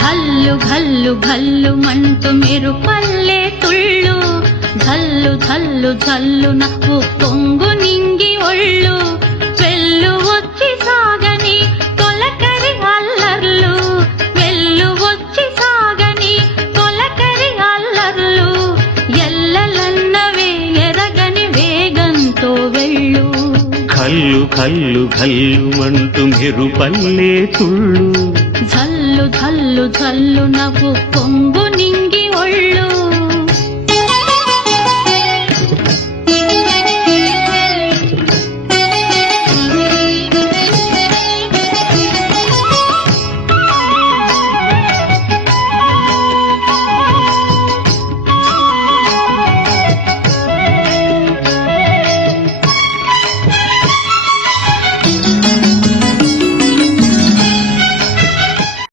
ఘల్లు ఘల్లు ఘల్లు మంటూ మెరుపల్లే తుళ్ళు ఝల్లు ఝల్లు ఝల్లున పొంగు నింగి ఒళ్ళు వెళ్ళు వచ్చి సాగని తొలకరి అల్లర్లు వెళ్ళు వచ్చి సాగని తొలకరి అల్లర్లు ఎల్లలన్నవే ఎరగని వేగంతో వెళ్ళు కల్లు కల్లు కల్లు మంటూ మెరుపల్లే తుళ్ళు ఝల్లు ఝల్లు ఝల్లున పొంగు నింగి ఒళ్ళు